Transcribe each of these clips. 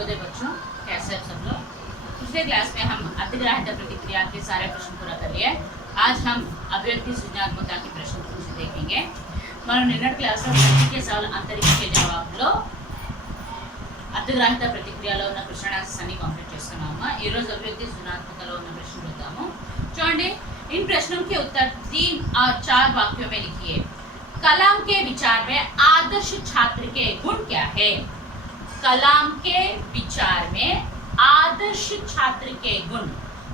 शुभोदय बच्चों, कैसे हैं सब लोग। पिछले क्लास में हम अतिग्राह्यता प्रतिक्रिया के सारे प्रश्न पूरा कर लिए। आज हम अभिव्यक्ति सृजनात्मकता के प्रश्न कुछ देखेंगे। మనం నిన్నటి క్లాస్లో ప్రతిక్రియ సవాల్ అంతరిక్ష జవాబులో అతిగ్రాహ్యత ప్రతిక్రియలో ఉన్న క్వశ్చన్ ఆన్సర్స్ అన్ని కంప్లీట్ చేస్తున్నాము। ఈ రోజు అభివ్యక్తి సృజనాత్మకలో ఉన్న ప్రశ్న చూద్దాము। చూడండి, इन प्रश्नों के उत्तर 3 और 4 वाक्यों में लिखिए। कलाम के विचार में आदर्श छात्र के गुण क्या है? कलाम के विचार में आदर्श छात्र के गुण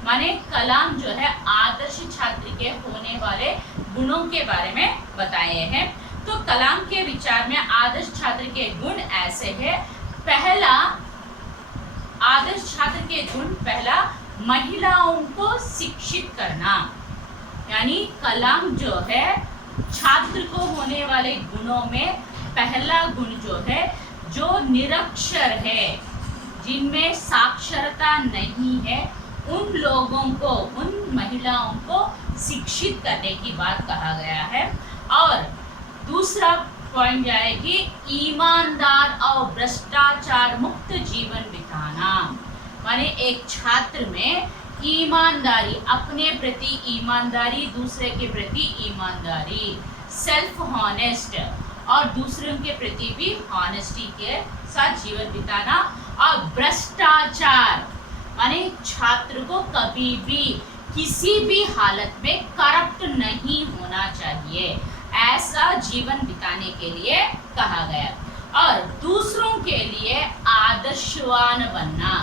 माने कलाम जो है आदर्श छात्र के होने वाले गुणों के बारे में बताए हैं। तो कलाम के विचार में आदर्श छात्र के गुण ऐसे है। पहला आदर्श छात्र के गुण, पहला महिलाओं को शिक्षित करना, यानी कलाम जो है छात्र को होने वाले गुणों में पहला गुण जो है, जो निरक्षर है, जिनमें साक्षरता नहीं है, उन लोगों को, उन महिलाओं को शिक्षित करने की बात कहा गया है। और दूसरा पॉइंट आएगी ईमानदार और भ्रष्टाचार मुक्त जीवन बिताना, माने एक छात्र में ईमानदारी, अपने प्रति ईमानदारी, दूसरे के प्रति ईमानदारी, सेल्फ हॉनेस्ट और दूसरों के प्रति भी हॉनेस्टी के साथ जीवन बिताना। और भ्रष्टाचार माने छात्र को कभी भी किसी भी हालत में करप्ट नहीं होना चाहिए, ऐसा जीवन बिताने के लिए कहा गया। और दूसरों के लिए आदर्शवान बनना,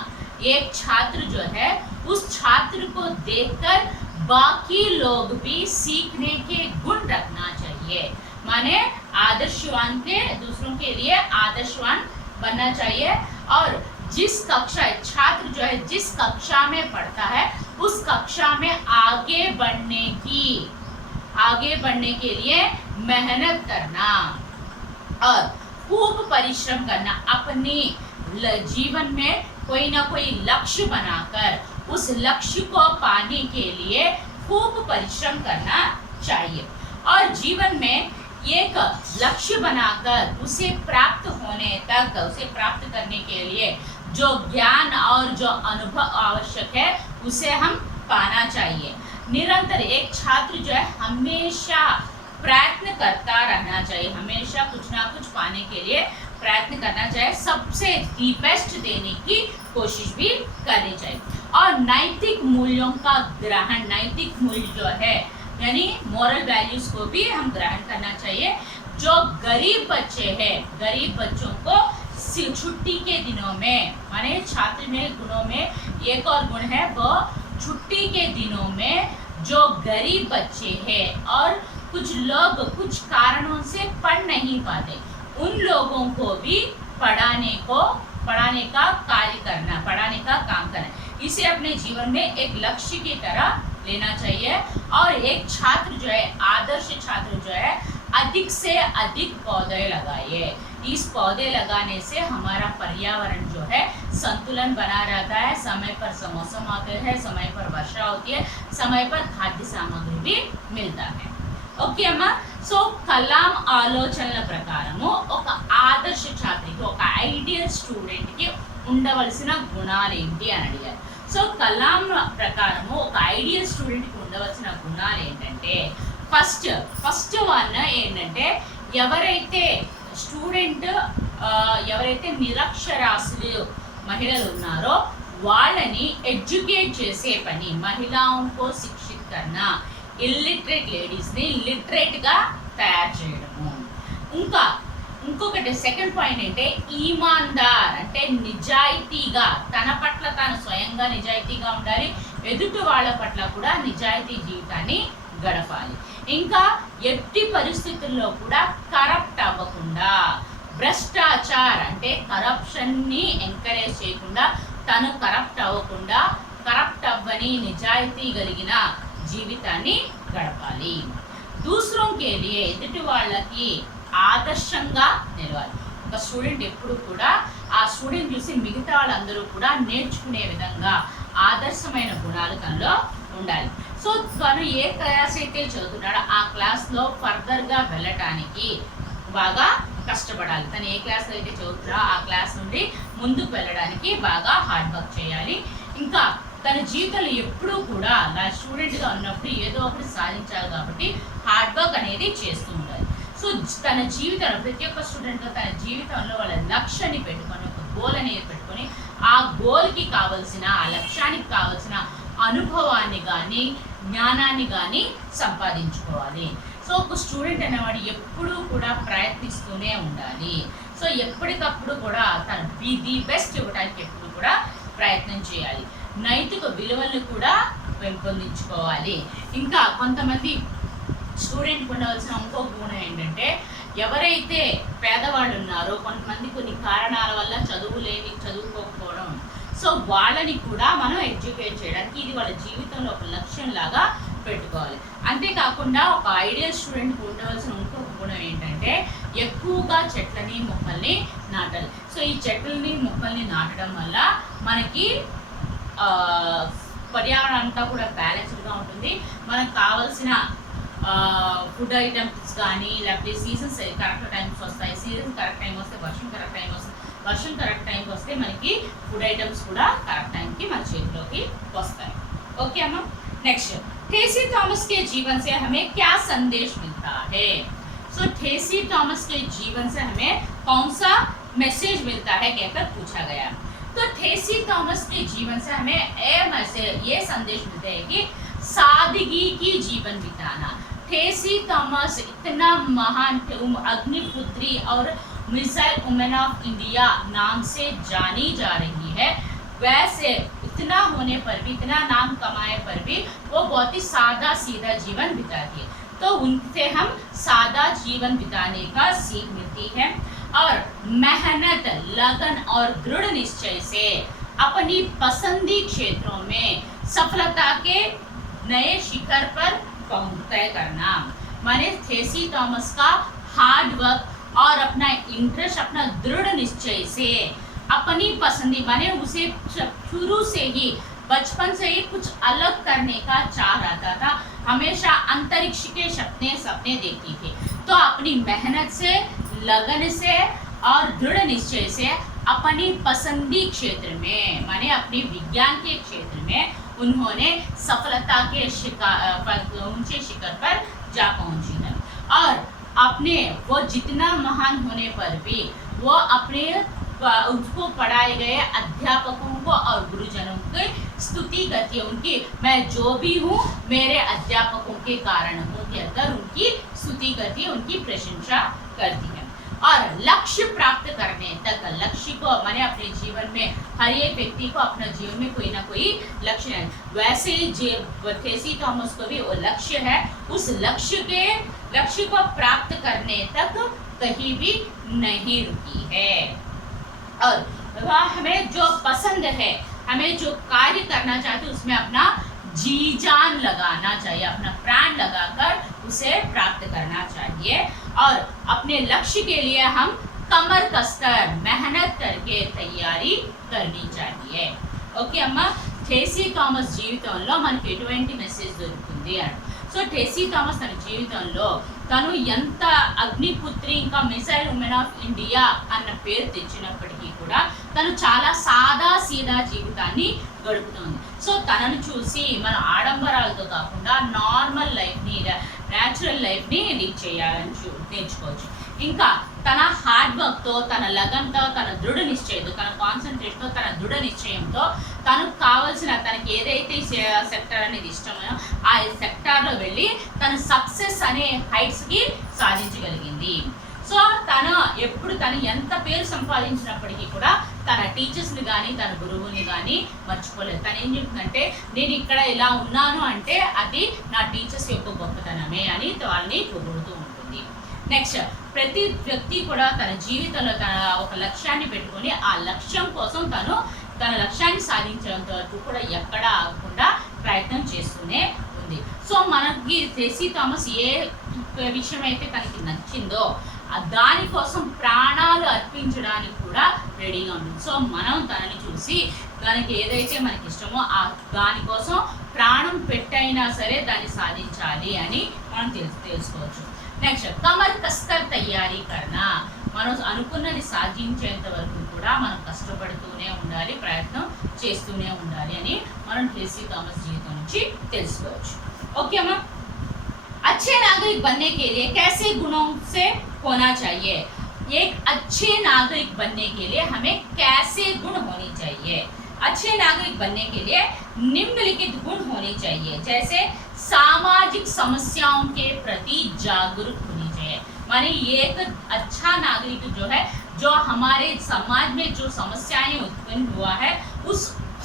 एक छात्र जो है उस छात्र को देखकर बाकी लोग भी सीखने के गुण रखना चाहिए, माने आदर्शवान के दूसरों के लिए आदर्शवान बनना चाहिए। और जिस कक्षा छात्र जो है जिस कक्षा में पढ़ता है उस कक्षा में आगे बढ़ने के लिए मेहनत करना और खूब परिश्रम करना, अपने जीवन में कोई ना कोई लक्ष्य बनाकर उस लक्ष्य को पाने के लिए खूब परिश्रम करना चाहिए। और जीवन में एक लक्ष्य बनाकर उसे प्राप्त होने तक, उसे प्राप्त करने के लिए जो ज्ञान और जो अनुभव आवश्यक है उसे हम पाना चाहिए। निरंतर एक छात्र जो है हमेशा प्रयत्न करता रहना चाहिए, हमेशा कुछ ना कुछ पाने के लिए प्रयत्न करना चाहिए, सबसे दी बेस्ट देने की कोशिश भी करनी चाहिए। और नैतिक मूल्यों का ग्रहण, नैतिक मूल्य जो है यानी मॉरल वैल्यूज को भी हम ग्रहण करना चाहिए। जो गरीब बच्चे हैं, गरीब बच्चों को छुट्टी के दिनों में, माने छात्र में गुणों में एक और गुण है, वो छुट्टी के दिनों में जो गरीब बच्चे हैं और कुछ लोग कुछ कारणों से पढ़ नहीं पाते, उन लोगों को भी पढ़ाने का कार्य करना, पढ़ाने का काम करना, इसे अपने जीवन में एक लक्ष्य की तरह लेना चाहिए। और एक छात्र जो है, आदर्श छात्र जो है, अधिक से अधिक पौधे लगाइए। इस पौधे लगाने से हमारा पर्यावरण जो है संतुलन बना रहता है, समय पर मौसम आते हैं, समय पर वर्षा होती है, समय पर खाद्य सामग्री भी मिलता है। ఓకే అమ్మా, సో కలాం ఆలోచనల ప్రకారము ఒక ఆదర్శ ఛాత్రికి, ఒక ఐడియల్ స్టూడెంట్కి ఉండవలసిన గుణాలు ఏంటి అని అడిగారు। సో కలాం ప్రకారము ఒక ఐడియల్ స్టూడెంట్కి ఉండవలసిన గుణాలు ఏంటంటే, ఫస్ట్ వన్ ఏంటంటే ఎవరైతే నిరక్షరాస్యులు మహిళలు ఉన్నారో వాళ్ళని ఎడ్యుకేట్ చేసే పని, మహిళాంకో శిక్షిత్ కర్నా, ఇల్లిటరేట్ లేడీస్ని లిటరేట్గా తయారు చేయడము। ఇంకొకటి సెకండ్ పాయింట్ అంటే ఈమాన్దార్, అంటే నిజాయితీగా, తన పట్ల తాను స్వయంగా నిజాయితీగా ఉండాలి, ఎదుటి వాళ్ళ పట్ల కూడా నిజాయితీ జీవితాన్ని గడపాలి। ఇంకా ఎట్టి పరిస్థితుల్లో కూడా కరప్ట్ అవ్వకుండా, భ్రష్టాచార్ అంటే కరప్షన్ని ఎంకరేజ్ చేయకుండా, తను కరప్ట్ అవ్వకుండా, కరప్ట్ అవ్వని నిజాయితీ కలిగిన జీవితాన్ని గడపాలి। దూసరోं के लिए ఎదుటి వాళ్ళకి ఆదర్శంగా నిలవాలి। ఒక స్టూడెంట్ ఎప్పుడు కూడా ఆ స్టూడెంట్ చూసి మిగతా వాళ్ళందరూ కూడా నేర్చుకునే విధంగా ఆదర్శమైన గుణాలు తనలో ఉండాలి। సో తను ఏ క్లాస్ అయితే చదువుతున్నాడో ఆ క్లాస్లో ఫర్దర్గా వెళ్ళటానికి బాగా కష్టపడాలి। తను ఏ క్లాస్లో అయితే చదువుతున్నాడో ఆ క్లాస్ నుండి ముందుకు వెళ్ళడానికి బాగా హార్డ్ వర్క్ చేయాలి. ఇంకా తన జీవితంలో ఎప్పుడూ కూడా నా స్టూడెంట్గా ఉన్నప్పుడు ఏదో ఒకటి సాధించాలి కాబట్టి హార్డ్ వర్క్ అనేది చేస్తూ ఉండాలి. సో తన జీవితంలో ప్రతి ఒక్క స్టూడెంట్ తన జీవితంలో వాళ్ళ లక్ష్యాన్ని పెట్టుకొని ఒక గోల్ అనేది పెట్టుకొని ఆ గోల్కి కావాల్సిన ఆ లక్ష్యానికి కావాల్సిన అనుభవాన్ని కానీ జ్ఞానాన్ని కానీ సంపాదించుకోవాలి. సో ఒక స్టూడెంట్ అనేవాడు ఎప్పుడూ కూడా ప్రయత్నిస్తూనే ఉండాలి. సో ఎప్పటికప్పుడు కూడా తను ది బెస్ట్ ఇవ్వడానికి ఎప్పుడు కూడా ప్రయత్నం చేయాలి. నైతిక విలువలను కూడా పెంపొందించుకోవాలి. ఇంకా కొంతమంది స్టూడెంట్కి ఉండవలసిన ఇంకొక గుణం ఏంటంటే ఎవరైతే పేదవాళ్ళు ఉన్నారో కొంతమంది కొన్ని కారణాల వల్ల చదువుకోకపోవడం, సో వాళ్ళని కూడా మనం ఎడ్యుకేట్ చేయడానికి ఇది వాళ్ళ జీవితంలో ఒక లక్ష్యం లాగా పెట్టుకోవాలి. అంతేకాకుండా ఒక ఐడియల్ స్టూడెంట్కి ఉండవలసిన ఇంకొక గుణం ఏంటంటే ఎక్కువగా చెట్లని మొక్కల్ని నాటాలి. సో ఈ చెట్లని మొక్కల్ని నాటడం వల్ల మనకి పర్యావరణం అంతా కూడా బ్యాలెన్స్డ్గా ఉంటుంది. మనకు కావాల్సిన ఫుడ్ ఐటమ్స్ కానీ లేకపోతే సీజన్స్ కరెక్ట్ టైంకి వస్తాయి. సీజన్ కరెక్ట్ టైం వస్తే వర్షం కరెక్ట్ టైం వస్తుంది. వర్షం కరెక్ట్ టైంకి వస్తే మనకి ఫుడ్ ఐటమ్స్ కూడా కరెక్ట్ టైంకి మన చేతిలోకి వస్తాయి. ఓకే అమ్మ. नेक्स्ट, ठेसी थॉमस के जीवन से हमें क्या संदेश मिलता है? सो ठेसी थॉमस के जीवन से हमें कौन सा मैसेज मिलता है कहकर पूछा गया. तो ठेसी थॉमस के जीवन से हमें ये संदेश मिलता है कि सादगी की जीवन बिताना. ठेसी थॉमस इतना महान अग्निपुत्री और मिसाइल वुमेन ऑफ इंडिया नाम से जानी जा रही है. वैसे इतना होने पर भी, इतना नाम कमाए पर भी वो बहुत ही सादा सीधा जीवन बिताती है. तो उनसे हम सादा जीवन बिताने का सीख मिलती है और मेहनत, लगन और दृढ़ निश्चय से अपनी पसंदी क्षेत्रों में सफलता के नए शिखर पर तय करना. माने ठेसी थॉमस का हार्ड वर्क और अपना इंटरेस्ट, अपना दृढ़ निश्चय से अपनी पसंदी, माने उसे शुरू से ही बचपन से ही कुछ अलग करने का चाह रहता था. हमेशा अंतरिक्ष के सपने देखती थी. तो अपनी मेहनत से, लगन से और दृढ़ निश्चय से अपनी पसंदी क्षेत्र में, माने अपने विज्ञान के क्षेत्र में उन्होंने सफलता के ऊंचे शिखर पर जा पहुंची है. और अपने वो जितना महान होने पर भी वो अपने उसको पढ़ाए गए अध्यापकों को और गुरुजनों की स्तुति करती है. उनकी मैं जो भी हूँ मेरे अध्यापकों के कारण हूँ कहकर उनकी स्तुति करती है, उनकी प्रशंसा करती है. और लक्ष्य प्राप्त करने तक, लक्ष्य को माने अपने जीवन में हर एक व्यक्ति को अपने जीवन में कोई ना कोई लक्ष्य है. वैसे ही ठेसी थॉमस को भी वो लक्ष्य है. उस लक्ष्य को प्राप्त करने तक कहीं भी नहीं रुकी है. और वह हमें जो पसंद है, हमें जो कार्य करना चाहते उसमें अपना जी जान लगाना चाहिए, अपना प्राण लगाकर उसे प्राप्त करना चाहिए. और अपने लक्ष्य के लिए हम कमर कसकर मेहनत करके तैयारी करनी चाहिए. ఓకే అమ్మ. ठेसी थॉमस జీవితంలో మనకి ఎటువంటి మెసేజ్ దొరుకుతుంది అంటే, సో ठेसी थॉमस తన జీవితంలో తను ఎంత అగ్నిపుత్రి ఇంకా మిసైల్ ఉమెన్ ఆఫ్ ఇండియా అన్న పేరు తెచ్చినప్పటికీ కూడా తను చాలా సాదా సీదా జీవితాన్ని గడుపుతుంది. సో తనను చూసి మన ఆడంబరాలతో కాకుండా నార్మల్ లైఫ్ని, న్యాచురల్ లైఫ్ని లీడ్ చేయాలని నేర్చుకోవచ్చు. ఇంకా తన హార్డ్ వర్క్తో, తన లగన్తో, తన దృఢ నిశ్చయంతో, తన కాన్సన్ట్రేషన్తో, తన దృఢ నిశ్చయంతో తనకు కావాల్సిన, తనకి ఏదైతే సెక్టర్ అనేది ఇష్టమో ఆ సెక్టార్లో వెళ్ళి తన సక్సెస్ అనే హైట్స్కి సాధించగలిగింది. సో తను ఎంత పేరు సంపాదించినప్పటికీ కూడా తన టీచర్స్ని కానీ తన గురువుని కానీ మర్చిపోలేదు. తను ఏం చెప్తుందంటే, నేను ఇక్కడ ఇలా ఉన్నాను అంటే అది నా టీచర్స్ యొక్క గొప్పతనమే అని వాళ్ళని పొగుడుతూ ఉంటుంది. నెక్స్ట్, ప్రతి వ్యక్తి కూడా తన జీవితంలో తన ఒక లక్ష్యాన్ని పెట్టుకొని ఆ లక్ష్యం కోసం తన లక్ష్యాన్ని సాధించేంత వరకు కూడా ఎక్కడ ఆగకుండా ప్రయత్నం చేస్తూనే ఉంది. సో మనకి ठेसी थॉमस ఏ విషయం అయితే తనకి నచ్చిందో దానికోసం ప్రాణాలు అర్పించడానికి కూడా రెడీగా ఉంటుంది. సో మనం తనని చూసి దానికి ఏదైతే మనకి ఇష్టమో దానికోసం ప్రాణం పెట్టైనా సరే దాన్ని సాధించాలి అని మనం తెలుసుకోవచ్చు. నెక్స్ట్, కమర్ కస్కర్ తయారీ కర్నా. మనం అనుకున్నది సాధించేంత వరకు కూడా మనం కష్టపడుతూ ఉండాలి, ప్రయత్నం చేస్తూనే ఉండాలి అని మనం కేసీ థామస్ జీవితం నుంచి తెలుసుకోవచ్చు. ఓకే అమ్మా. अच्छे नागरिक बनने के लिए कैसे गुणों से होना चाहिए? एक अच्छे नागरिक बनने के लिए हमें कैसे गुण होनी चाहिए? अच्छे नागरिक बनने के लिए निम्नलिखित गुण होने चाहिए, जैसे सामाजिक समस्याओं के प्रति जागरूक होनी चाहिए. माने एक अच्छा नागरिक जो है, जो हमारे समाज में जो समस्याएं उत्पन्न हुआ है उस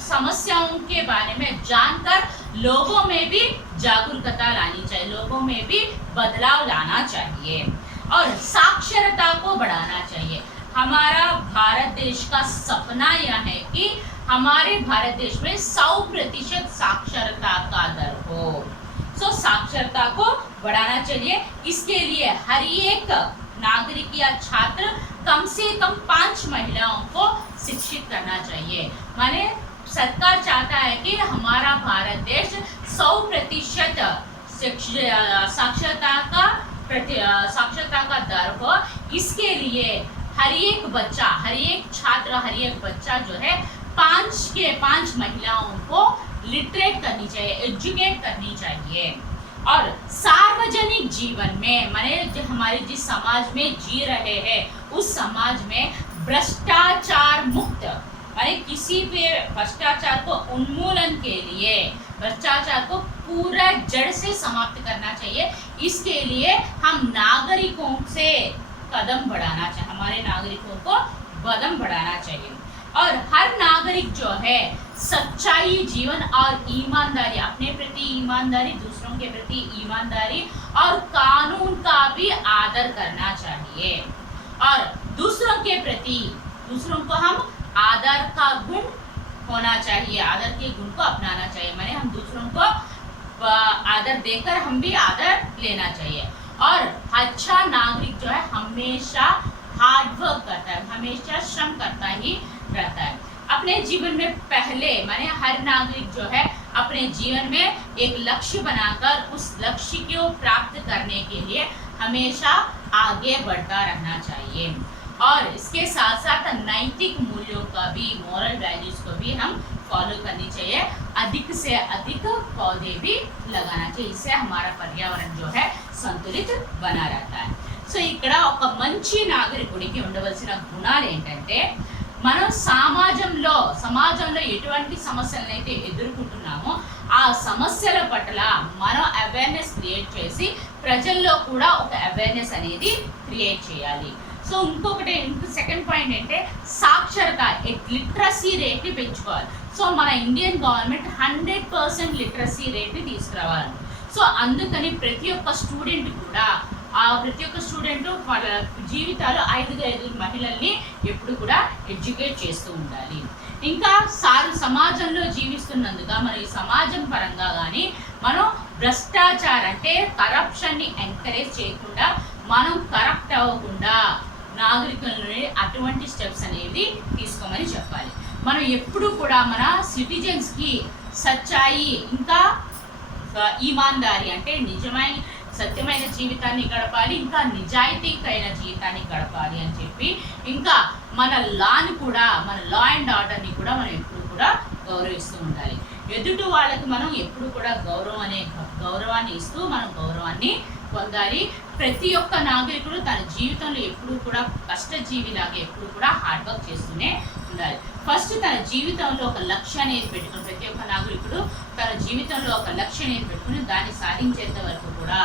समस्याओं के बारे में जानकर लोगों में भी जागरूकता लानी चाहिए, लोगों में भी बदलाव लाना चाहिए और साक्षरता को बढ़ाना चाहिए. हमारा भारत देश का सपना यह है कि हमारे भारत देश में 100% साक्षरता का दर हो. साक्षरता को बढ़ाना चाहिए. इसके लिए हर एक नागरिक या छात्र कम से कम 5 महिलाओं को शिक्षित करना चाहिए. माने सरकार चाहता है कि हमारा भारत देश 100% साक्षरता का दर हो. इसके लिए हर एक बच्चा, हर एक छात्र, हर एक बच्चा जो है 5 महिलाओं को लिटरेट करनी चाहिए, एजुकेट करनी चाहिए. और सार्वजनिक जीवन में माने जो हमारे जिस समाज में जी रहे हैं उस समाज में भ्रष्टाचार मुक्त, माने किसी भी भ्रष्टाचार को उन्मूलन के लिए, भ्रष्टाचार को पूरा जड़ से समाप्त करना चाहिए. इसके लिए हम नागरिकों से कदम बढ़ाना चाहिए, हमारे नागरिकों को कदम बढ़ाना चाहिए. और हर नागरिक जो है सच्चाई, जीवन और ईमानदारी, अपने प्रति ईमानदारी, दूसरों के प्रति ईमानदारी और कानून का भी आदर करना चाहिए. और दूसरों के प्रति, दूसरों को हम आदर का गुण होना चाहिए, आदर के गुण को अपनाना चाहिए. माने हम दूसरों को आदर देकर हम भी आदर लेना चाहिए. और अच्छा नागरिक जो है हमेशा हार्ड वर्क करता है, हमेशा श्रम करता ही रहता है. अपने जीवन में पहले माने हर नागरिक जो है अपने जीवन में एक लक्ष्य बनाकर उस लक्ष्य को प्राप्त करने के लिए हमेशा आगे बढ़ता रहना चाहिए. और इसके साथ साथ नैतिक मूल्यों का भी, मॉरल वैल्यूज को भी हम फॉलो करनी चाहिए. अधिक से अधिक पौधे भी लगाना चाहिए. इससे हमारा पर्यावरण जो है संतुलित बना रहता है. సో ఇక్కడ ఒక మంచి నాగరికుడికి ఉండవలసిన గుణాలు ఏంటంటే, మనం సమాజంలో ఎటువంటి సమస్యలను అయితే ఎదుర్కొంటున్నామో ఆ సమస్యల పట్ల మనం అవేర్నెస్ క్రియేట్ చేసి ప్రజల్లో కూడా ఒక అవేర్నెస్ అనేది క్రియేట్ చేయాలి. సో ఇంకొకటి సెకండ్ పాయింట్ అంటే సాక్షరత, లిటరసీ రేట్ని పెంచుకోవాలి. సో మన ఇండియన్ గవర్నమెంట్ 100% లిటరసీ రేట్ని తీసుకురావాలి. సో అందుకని ప్రతి ఒక్క స్టూడెంట్ కూడా ప్రతి ఒక్క స్టూడెంట్ వాళ్ళ జీవితాలు 5 మహిళల్ని ఎప్పుడు కూడా ఎడ్యుకేట్ చేస్తూ ఉండాలి. ఇంకా సమాజంలో జీవిస్తున్నందుగా మనం ఈ సమాజం పరంగా కానీ మనం భ్రష్టాచారం అంటే కరప్షన్ని ఎంకరేజ్ చేయకుండా, మనం కరప్ట్ అవ్వకుండా నాగరికులని అటువంటి స్టెప్స్ అనేవి తీసుకోమని చెప్పాలి. మనం ఎప్పుడు కూడా మన సిటిజన్స్కి సచ్చాయి, ఇంకా ఈమాన్దారి అంటే నిజమైన సత్యమైన జీవితాన్ని గడపాలి, ఇంకా నిజాయితీకైన జీవితాన్ని గడపాలి అని చెప్పి, ఇంకా మన లాని కూడా, మన లా అండ్ ఆర్డర్ని కూడా మనం ఎప్పుడు కూడా గౌరవిస్తూ ఉండాలి. ఎదుటి వాళ్ళకి మనం ఎప్పుడు కూడా గౌరవాన్ని ఇస్తూ మనం గౌరవాన్ని పొందాలి. ప్రతి ఒక్క నాగరికుడు తన జీవితంలో ఎప్పుడు కూడా కష్టజీవిలాగా ఎప్పుడు కూడా హార్డ్ వర్క్ చేస్తూనే ఉండాలి. ఫస్ట్ తన జీవితంలో ఒక లక్ష్యం అనేది పెట్టుకుని, ప్రతి ఒక్క నాగరికుడు తన జీవితంలో ఒక లక్ష్యం అనేది పెట్టుకుని దాన్ని సాధించేంత వరకు కూడా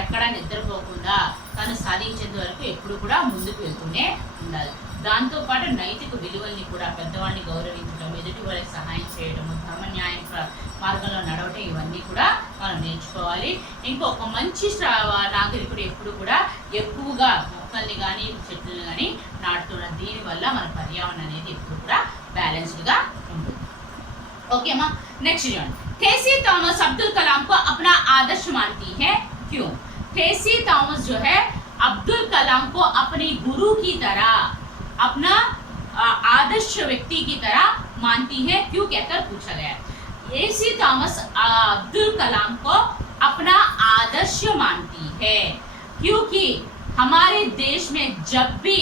ఎక్కడా నిద్రపోకుండా తను సాధించేంత వరకు ఎప్పుడు కూడా ముందుకు వెళ్తూనే ఉండాలి. దాంతోపాటు నైతిక విలువల్ని కూడా, పెద్దవాళ్ళని గౌరవించడం, ఎదుటి వాళ్ళకి సహాయం చేయడము, ధర్మ న్యాయం మార్గంలో నడవటం, ఇవన్నీ కూడా మనం నేర్చుకోవాలి. ఇంకొక మంచి నాగరికుడు ఎప్పుడు కూడా ఎక్కువగా మొక్కల్ని కానీ చెట్లను కానీ నాటుతున్న, దీనివల్ల మన పర్యావరణం అనేది ఎప్పుడు కూడా బ్యాలెన్స్డ్గా ఉంటుంది. ఓకేమా. నెక్స్ట్ చూడండి. కేసీ థామस अब्दुल कलाम को अपना आदर्श मानती है, क्यों? केसी थॉमस जो है अब्दुल कलाम को अपने गुरु की तरह, अपना आदर्श व्यक्ति की तरह मानती है, क्यों कहकर पूछा गया है. केसी थॉमस अब्दुल कलाम को अपना आदर्श मानती है क्योंकि हमारे देश में जब भी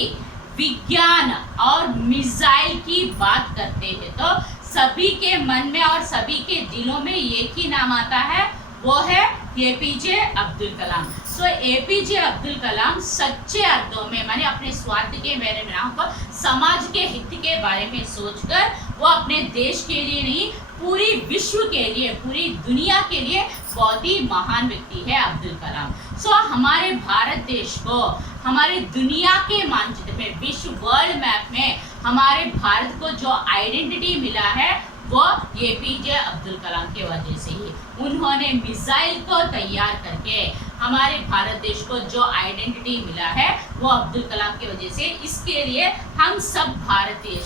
विज्ञान और मिसाइल की बात करते हैं तो सभी के मन में और सभी के दिलों में एक ही नाम आता है, वो है एपीजे अब्दुल कलाम। सो एपीजे अब्दुल कलाम सच्चे अर्थों में माने अपने स्वार्थ के मेरे नाम पर समाज के हित के बारे में सोचकर वो अपने देश के लिए नहीं पूरी विश्व के लिए पूरी दुनिया के लिए बहुत ही महान व्यक्ति है अब्दुल कलाम। सो हमारे भारत देश को हमारे दुनिया के मानचित्र में विश्व वर्ल्ड मैप में हमारे भारत को जो आइडेंटिटी मिला है वो एपीजे अब्दुल कलाम के वजह से ही। उन्होंने मिसाइल को तैयार करके हमारे भारत देश को जो आइडेंटिटी मिला है वो अब्दुल कलाम की वजह से। इसके लिए हम सब भारतीय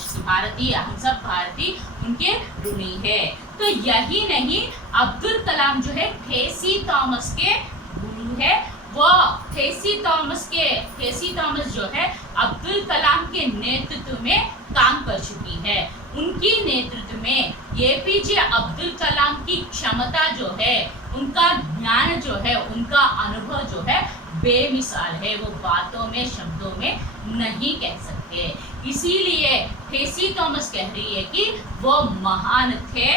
उनके ऋणी है। तो यही नहीं, अब्दुल कलाम जो है ठेसी थॉमस के गुरु है। वो ठेसी थॉमस जो है अब्दुल कलाम के नेतृत्व में काम कर चुकी है। उनकी नेतृत्व में एपीजे अब्दुल कलाम की क्षमता जो है, उनका ज्ञान जो है, उनका अनुभव जो है बेमिसाल है। वो बातों में शब्दों में नहीं कह सकते। इसीलिए ठेसी थॉमस कह रही है कि वो महान थे,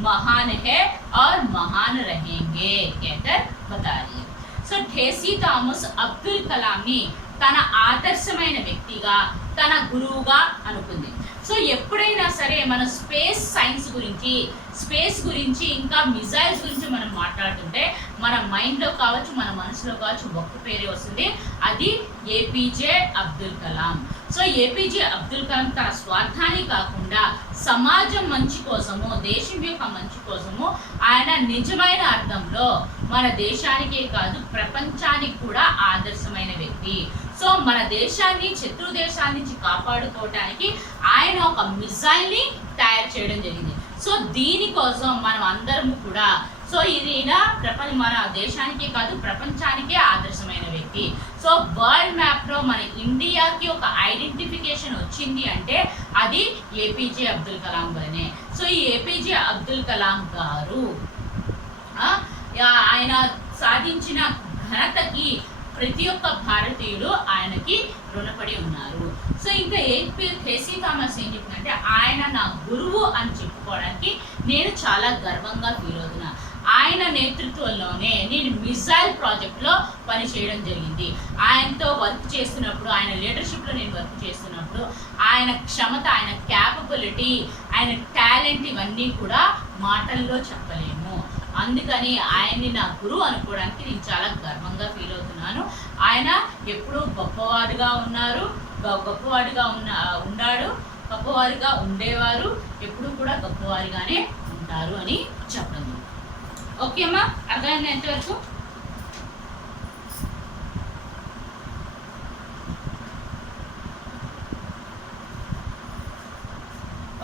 महान है और महान रहेंगे कहकर बता रही है। సో ఠేసీ థామస్ అబ్దుల్ కలాంని తన ఆదర్శమైన వ్యక్తిగా తన గురువుగా అనుకుంది. సో ఎప్పుడైనా సరే మన స్పేస్ గురించి ఇంకా మిజైల్స్ గురించి మనం మాట్లాడుతుంటే మన మైండ్లో కావచ్చు మన మనసులో కావచ్చు ఒక్క పేరే వస్తుంది, అది ఏపీజే అబ్దుల్ కలాం. సో ఏపీజే అబ్దుల్ కలాం తన స్వార్థాన్ని కాకుండా సమాజం మంచి కోసము దేశం యొక్క మంచి కోసము ఆయన నిజమైన అర్థంలో మన దేశానికే కాదు ప్రపంచానికి కూడా ఆదర్శమైన వ్యక్తి. సో మన దేశాన్ని శత్రు దేశాల నుంచి కాపాడుకోవడానికి ఆయన ఒక మిసైల్ని తయారు చేయడం జరిగింది. సో దీనికోసం మనం అందరము కూడా ఇది మన దేశానికి కాదు ప్రపంచానికే ఆదర్శమైన వ్యక్తి. సో వరల్డ్ మ్యాప్లో మన ఇండియాకి ఒక ఐడెంటిఫికేషన్ వచ్చింది అంటే అది ఏపీజే అబ్దుల్ కలాం వల్లనే. సో ఈ ఏపీజే అబ్దుల్ కలాం గారు ఆయన సాధించిన ఘనతకి ప్రతి ఒక్క భారతీయుడు ఆయనకి రుణపడి ఉన్నారు. సో ఇంకా ఠేసీ థామస్ ఏం చెప్పిందంటే ఆయన నా గురువు అని చెప్పుకోవడానికి నేను చాలా గర్వంగా ఫీల్ అవుతున్నా. ఆయన నేతృత్వంలోనే నేను మిసైల్ ప్రాజెక్ట్లో పనిచేయడం జరిగింది. ఆయనతో వర్క్ చేస్తున్నప్పుడు, ఆయన లీడర్షిప్లో నేను వర్క్ చేస్తున్నప్పుడు ఆయన క్షమత, ఆయన క్యాపబిలిటీ, ఆయన టాలెంట్ ఇవన్నీ కూడా మాటల్లో చెప్పలేము. అందుకని ఆయన్ని నా గురువు అనుకోవడానికి నేను చాలా గర్వంగా ఫీల్ అవుతున్నాను. ఆయన ఎప్పుడూ గొప్పవాడుగా ఉన్నాడు, గొప్పవారుగా ఉండేవారు, ఎప్పుడు కూడా గొప్పవారిగానే ఉంటారు అని చెప్పడం. ఓకే అమ్మా, అర్థమైంది ఎంతవరకు?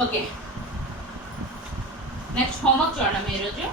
ఓకే, నెక్స్ట్ హోంవర్క్ చూడడం ఈరోజు.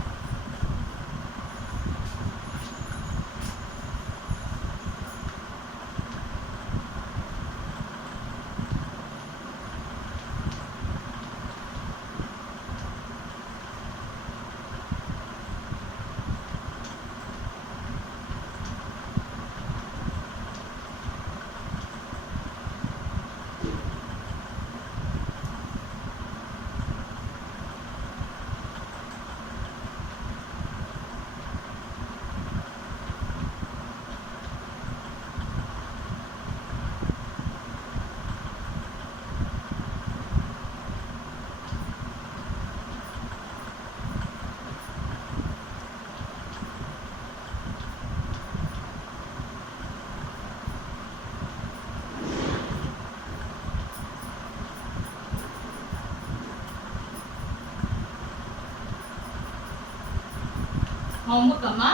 होमवर्क अम्मा,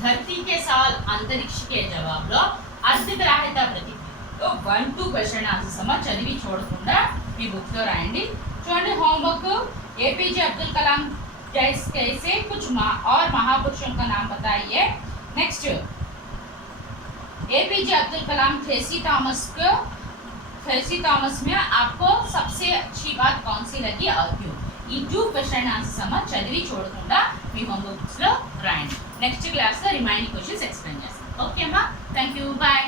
धरती के साल अंतरिक्ष के जवाब लो अर्धग्राह्यता प्रतिक्रिया. तो 1 2 क्वेश्चन आंसर्स अम्मा चदिवी చూడకుండా మీ బుక్ లో రాయండి. చూడండి होमवर्क, एपीजे अब्दुल कलाम कैसे कुछ और महापुरुषों का नाम बताइए. नेक्स्ट, एपीजे अब्दुल कलाम ठेसी थॉमस में आपको सबसे अच्छी बात कौन सी लगी और क्यों? ఈ 2 క్వశ్చన్ ఆన్సర్స్ అమ్మ చదివి చూడకుండా మీ హోంవర్క్ బుక్స్ లో రాయండి. నెక్స్ట్ క్లాస్ లో రిమైనింగ్ క్వశ్చన్స్ ఎక్స్ప్లెయిన్ చేస్తాను. ఓకే అమ్మా, థ్యాంక్ యూ, బాయ్.